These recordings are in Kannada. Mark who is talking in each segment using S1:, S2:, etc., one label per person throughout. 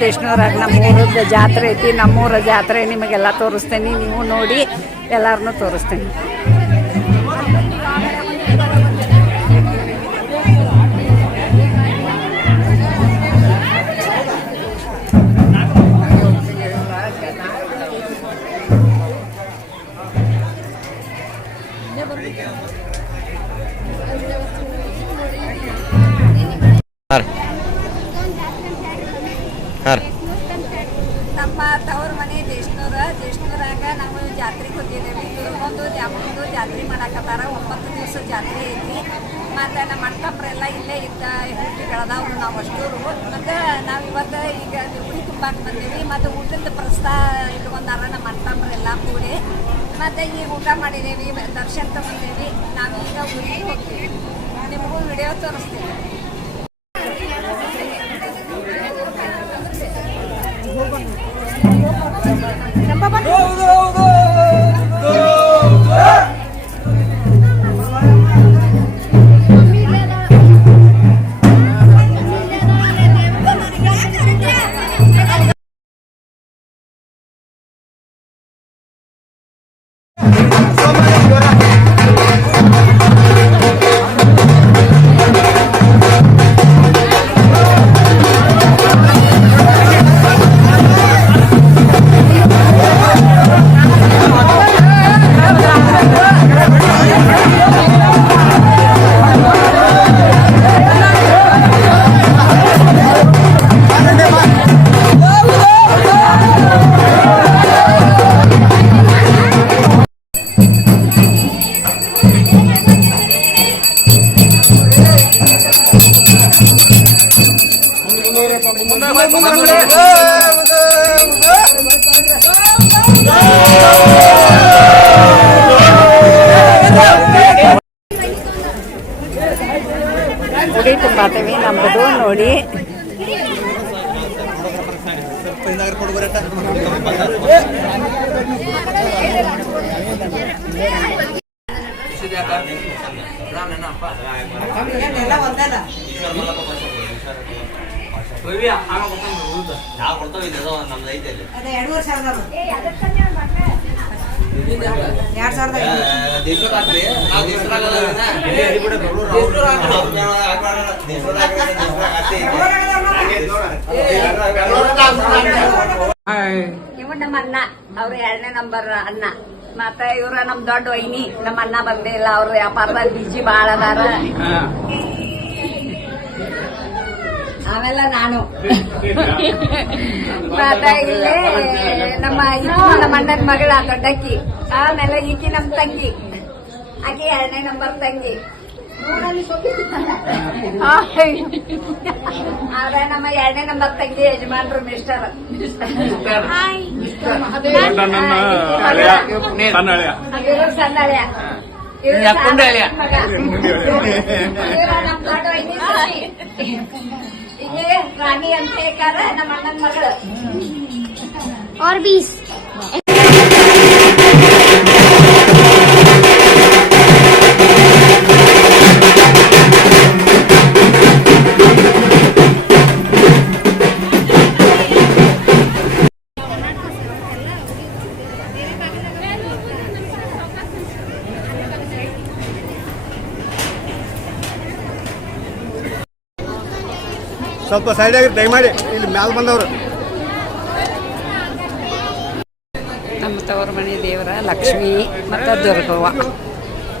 S1: ದೇಶನೂರಾಗ ನಮ್ಮ ಊರದ ಜಾತ್ರೆ ಐತಿ ನಮ್ಮೂರ ಜಾತ್ರೆ ನಿಮಗೆಲ್ಲ ತೋರಿಸ್ತೇನೆ ನೀವು ನೋಡಿ ಎಲ್ಲಾರನ್ನು ತೋರಿಸ್ತೇನೆ.
S2: ರೀ ಹಾಂ
S1: ನಮ್ಮ ತವ್ರ ಮನೆ ದೇಶನೂರ ದೇಶನೂರಾಗ ನಾವು ಜಾತ್ರೆಗೆ ಹೋಗಿದ್ದೇವೆ. ದುರ್ಗೊಂದು ದ್ಯಾಮೊಂದು ಜಾತ್ರೆ ಮಾಡಾಕತ್ತಾರ. ಒಂಬತ್ತು ದಿವಸ ಜಾತ್ರೆ ಐತಿ. ಮತ್ತು ನಮ್ಮ ಅಣ್ಣತಮ್ಮರೆಲ್ಲ ಇಲ್ಲೇ ಇದ್ದ ಹುಟ್ಟಿ ಬೆಳೆದವ್ರು ನಾವು ಅಷ್ಟೂರು. ಮತ್ತು ನಾವು ಇವತ್ತು ಈಗ ಉಡಿ ತುಂಬಾಕ್ ಬಂದೀವಿ. ಮತ್ತು ಊಟದ ಪ್ರಸ್ತಾವ ಇಟ್ಕೊಂಡಾರ ನಮ್ಮ ಅಣ್ಣತಮ್ಮರೆಲ್ಲ ಕೂಡಿ. ಮತ್ತು ಈಗ ಊಟ ಮಾಡಿದ್ದೀವಿ ದರ್ಶನ ತಗೊಂಡೇವಿ. ನಾವೀಗ ಊರಿಗೆ ಹೋಗ್ತೀವಿ. ನಿಮಗೂ ವಿಡಿಯೋ ತೋರಿಸ್ತೀವಿ Yang? ಉಡಿ ತುಂಬಾತೇವಿ ನಮ್ಮದು ನೋಡಿ
S2: ನಾವು ಕೊಡ್ತಾವೆ ಇದು ನಮ್ದು ಐತೆ ಇಲ್ಲಿ.
S3: ಎರಡ್ ಸಾವಿರದ
S2: ದೇಶದಾಗ ಹಾಕ್ರಿ. ನಾವು ದೇಶದಾಗ
S1: ಇವ ನಮ್ಮ ಅಣ್ಣ. ಅವ್ರು ಎರಡನೇ ನಂಬರ್ ಅಣ್ಣ. ಮತ್ತೆ ಇವ್ರ ನಮ್ ದೊಡ್ಡ ವೈನಿ. ನಮ್ಮ ಅಣ್ಣ ಬಂದೇ ಇಲ್ಲ. ಅವ್ರ ವ್ಯಾಪಾರದಾಗ ಬಿಜಿ ಬಾಳ ಅದಾರ ಆಮೇಲೆ ನಾನು. ಮತ್ತ ಇಲ್ಲೇ ನಮ್ಮ ಈಕಿ ನಮ್ಮ ಅಣ್ಣನ ಮಗಳ ದೊಡ್ಡಕ್ಕಿ. ಆಮೇಲೆ ಈಕಿ ನಮ್ ತಂಗಿ. ಆಕೆ ಎರಡನೇ ನಂಬರ್ ತಂಗಿ. ಆದ್ರೆ ನಮ್ಮ ಎರಡನೇ ನಂಬರ್ ತಂಗಿ ಯಜಮಾನ್ರು ಮಿಸ್ಟರ್ ಅಳಿಯ. ಇವ್ರು ನಮ್ಮ ದೊಡ್ಡ ರಾಣಿ ಅಂತ ಹೇಳ್ಕಾರ ನಮ್ಮ ಅಣ್ಣನ ಮಗಳು
S4: और
S5: ಸ್ವಲ್ಪ ಸೈಡ್ ಆಗಿ ಮಾಡಿ. ಇಲ್ಲಿ ಮ್ಯಾಲ ಬಂದವರು.
S1: ನಮ್ಮ ತವರ ಮನೆ ದೇವರ ಲಕ್ಷ್ಮಿ ಮತ್ತು ದುರ್ಗವ್ವ.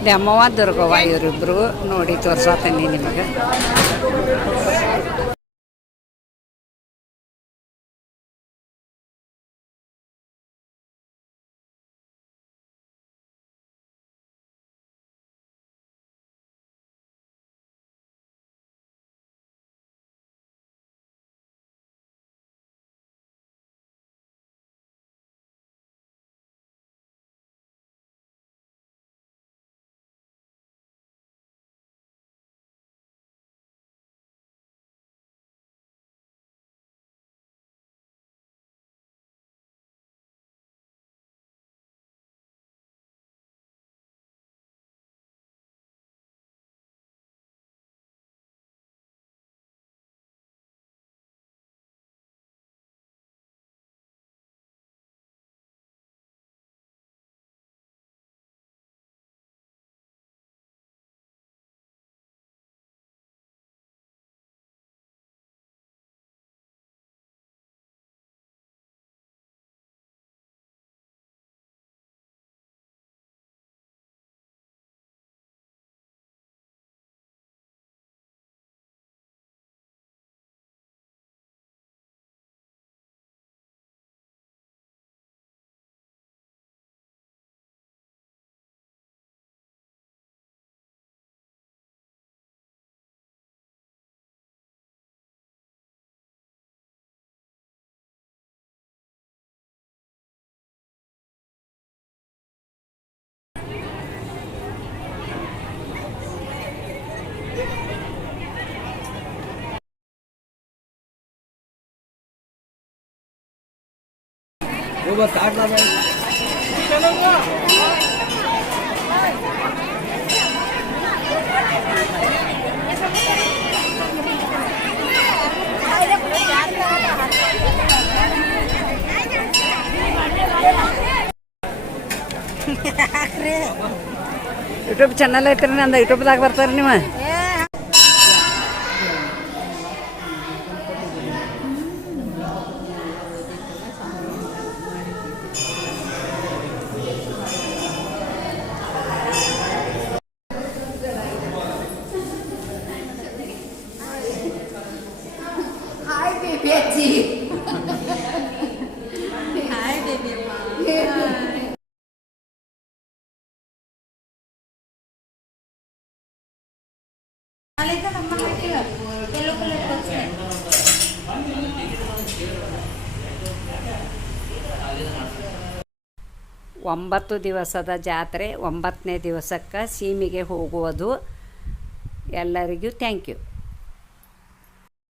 S1: ದ್ಯಾಮವ್ವ, ದುರ್ಗವ್ವ ಇವರಿಬ್ಬರು ನೋಡಿ ತೋರ್ಸತ್ತೀನಿ ನಿಮಗೆ. ಯೂಟ್ಯೂಬ್ ಚಾನಲ್ ಐತ್ರಿ ನಂದು ಯೂಟ್ಯೂಬ್ದಾಗ ಬರ್ತಾರೆ ನೀವು. ಒಂಬತ್ತು ದಿವಸದ ಜಾತ್ರೆ ಒಂಬತ್ತನೇ ದಿವಸಕ್ಕೆ ಸೀಮಿಗೆ ಹೋಗುವುದು. ಎಲ್ಲರಿಗೂ ಥ್ಯಾಂಕ್ ಯು